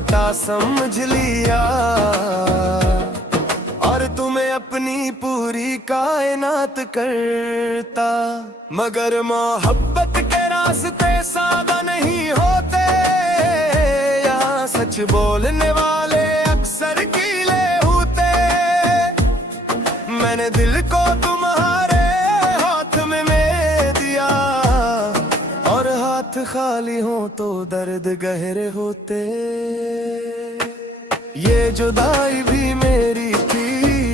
झूठा समझ लिया और तुम्हें अपनी पूरी कायनात करता। मगर मोहब्बत के रास्ते सादा नहीं होते, यहाँ सच बोलने वाले अक्सर कीले होते। मैंने दिल को तुम्हारे हाथ में दिया और हाथ खाली हो तो दर्द गहरे होते। ये जुदाई भी मेरी थी,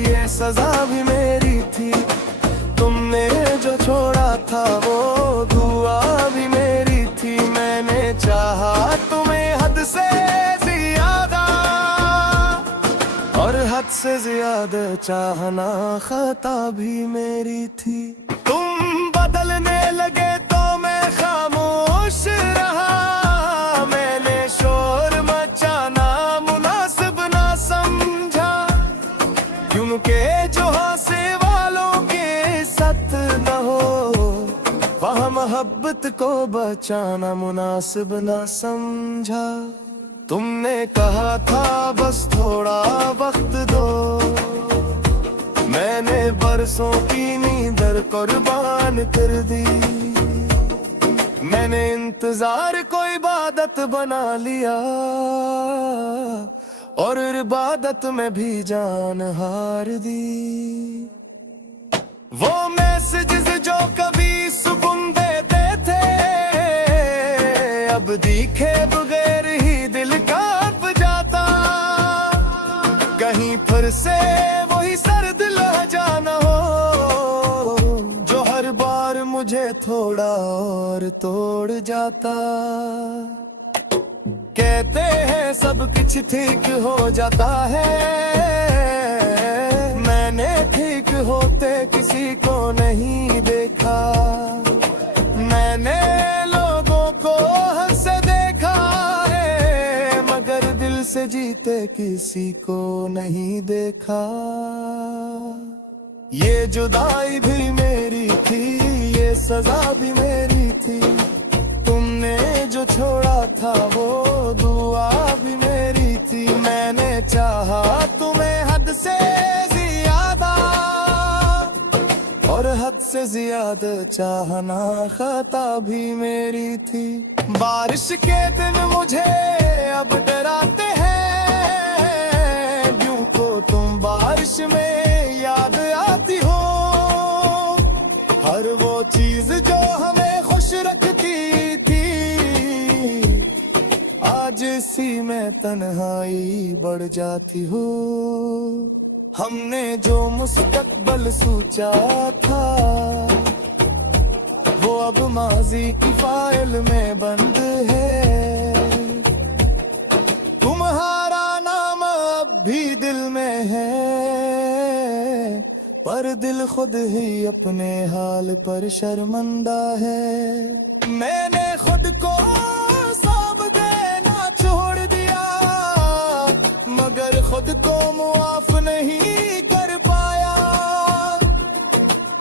ये सजा भी मेरी थी। तुमने जो छोड़ा था वो दुआ भी मेरी थी। मैंने चाहा तुम्हें हद से ज्यादा और हद से ज्यादा चाहना खता भी मेरी थी। तुम बदलने लगे तो मैं खामोश रहा। मैंने शोर मचाना मुनासिब ना समझा, क्योंकि जो हासे वालों के साथ न हो वहाँ मोहब्बत को बचाना मुनासिब ना समझा। तुमने कहा था बस थोड़ा वक्त दो, मैंने बरसों की नींद कुर्बान कर दी। मैंने इंतजार को इबादत बना लिया और इबादत में भी जान हार दी। वो मैसेजेस जो कभी सुकून देते थे अब दिखे बगैर ही दिल कांप जाता। कहीं फिर से वही सर्द लहजा न हो जो हर बार मुझे थोड़ा और तोड़ जाता। कहते हैं सब कुछ ठीक हो जाता है, मैंने ठीक होते किसी को नहीं देखा। मैंने लोगों को हंसे देखा है मगर दिल से जीते किसी को नहीं देखा। ये जुदाई भी मेरी थी, ये सजा भी मेरी थी। तुमने जो छोड़ा था वो दुआ भी मेरी थी। मैंने चाहा तुम्हें हद से ज्यादा और हद से ज्यादा चाहना खता भी मेरी थी। बारिश के दिन मुझे अब डराते हैं, यूं को तुम बारिश में याद आती हो। हर वो चीज जो हमें खुश रखती थी आज इसी में तन्हाई बढ़ जाती हो। हमने जो मुस्तकबल सोचा था वो अब माजी की फाइल में बंद है। तुम्हारा नाम अब भी दिल में है पर दिल खुद ही अपने हाल पर शर्मिंदा है। मैंने खुद को साम देना छोड़ दिया मगर खुद को मुआफ नहीं कर पाया,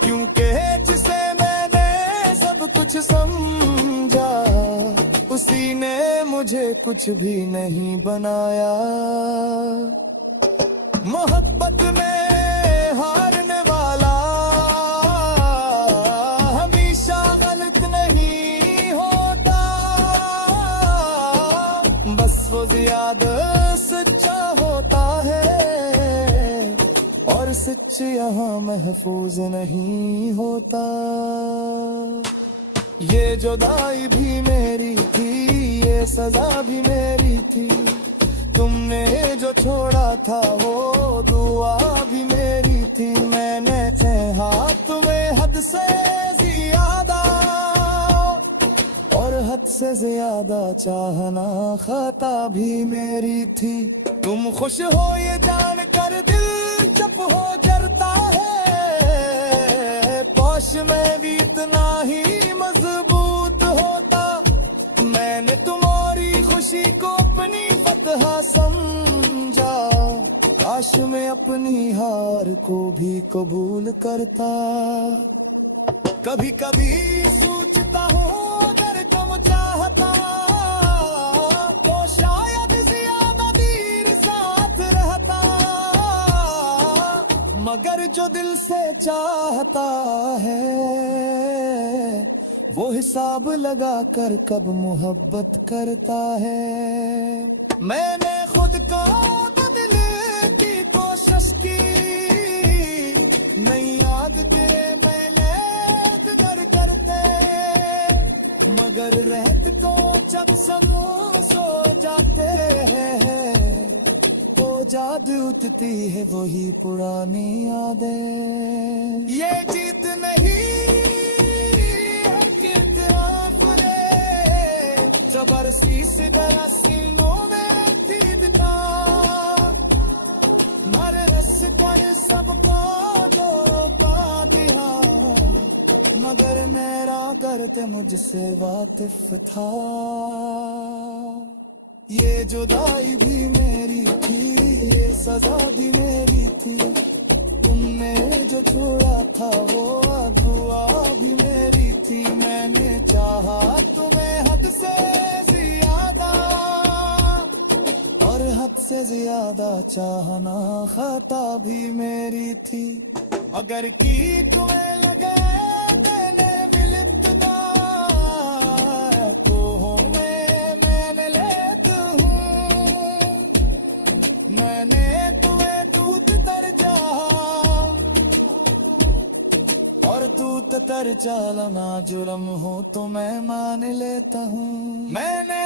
क्योंकि जिसे मैंने सब कुछ समझा उसी ने मुझे कुछ भी नहीं बनाया। मोहब्बत में हारने वाला हमेशा गलत नहीं होता, बस वो ज्यादा सच्चा होता है और सच यहाँ महफूज नहीं होता। ये जुदाई भी मेरी थी, ये सजा भी मेरी थी। तुमने जो छोड़ा था वो दुआ भी मेरी थी। मैंने चाहा तुम्हें हद से ज्यादा और हद से ज्यादा चाहना खता भी मेरी थी। तुम खुश हो ये जानकर दिल चुप हो जरता है, पोश में भी इतना ही मजबूत होता। मैंने तुम्हारी खुशी को अपनी फतह समझा, काश मैं अपनी हार को भी कबूल करता। कभी कभी सोचता हूँ अगर तुम चाहता तो शायद ज्यादा मगर जो दिल से चाहता है वो हिसाब लगा कर कब मोहब्बत करता है। मैंने खुद को बदलने की कोशिश की, नहीं याद तेरे मैंने किधर करते, मगर रहत को जब सब सो जाते हैं तो याद उठती है वही पुरानी यादें। ये जीत नहीं है किरदार रे, जबरदस्ती से डरा सीनों में दीदता, मर रस कर सबको धोखा दिया, मगर मेरा करते मुझसे वाकिफ था। ये जुदाई भी मेरी थी, ये सजा भी मेरी थी, तुमने जो छोड़ा था वो दुआ भी मेरी थी। मैंने चाहा तुम्हें हद से ज्यादा, और हद से ज्यादा चाहना खता भी मेरी थी। अगर की तुम्हें लगे देने बिलिफ्तदा को मैंने लेत हूँ, मैंने तुम्हें दूत तर जा और दूत तर चालना जुर्म हो तो मैं मान लेता हूँ। मैंने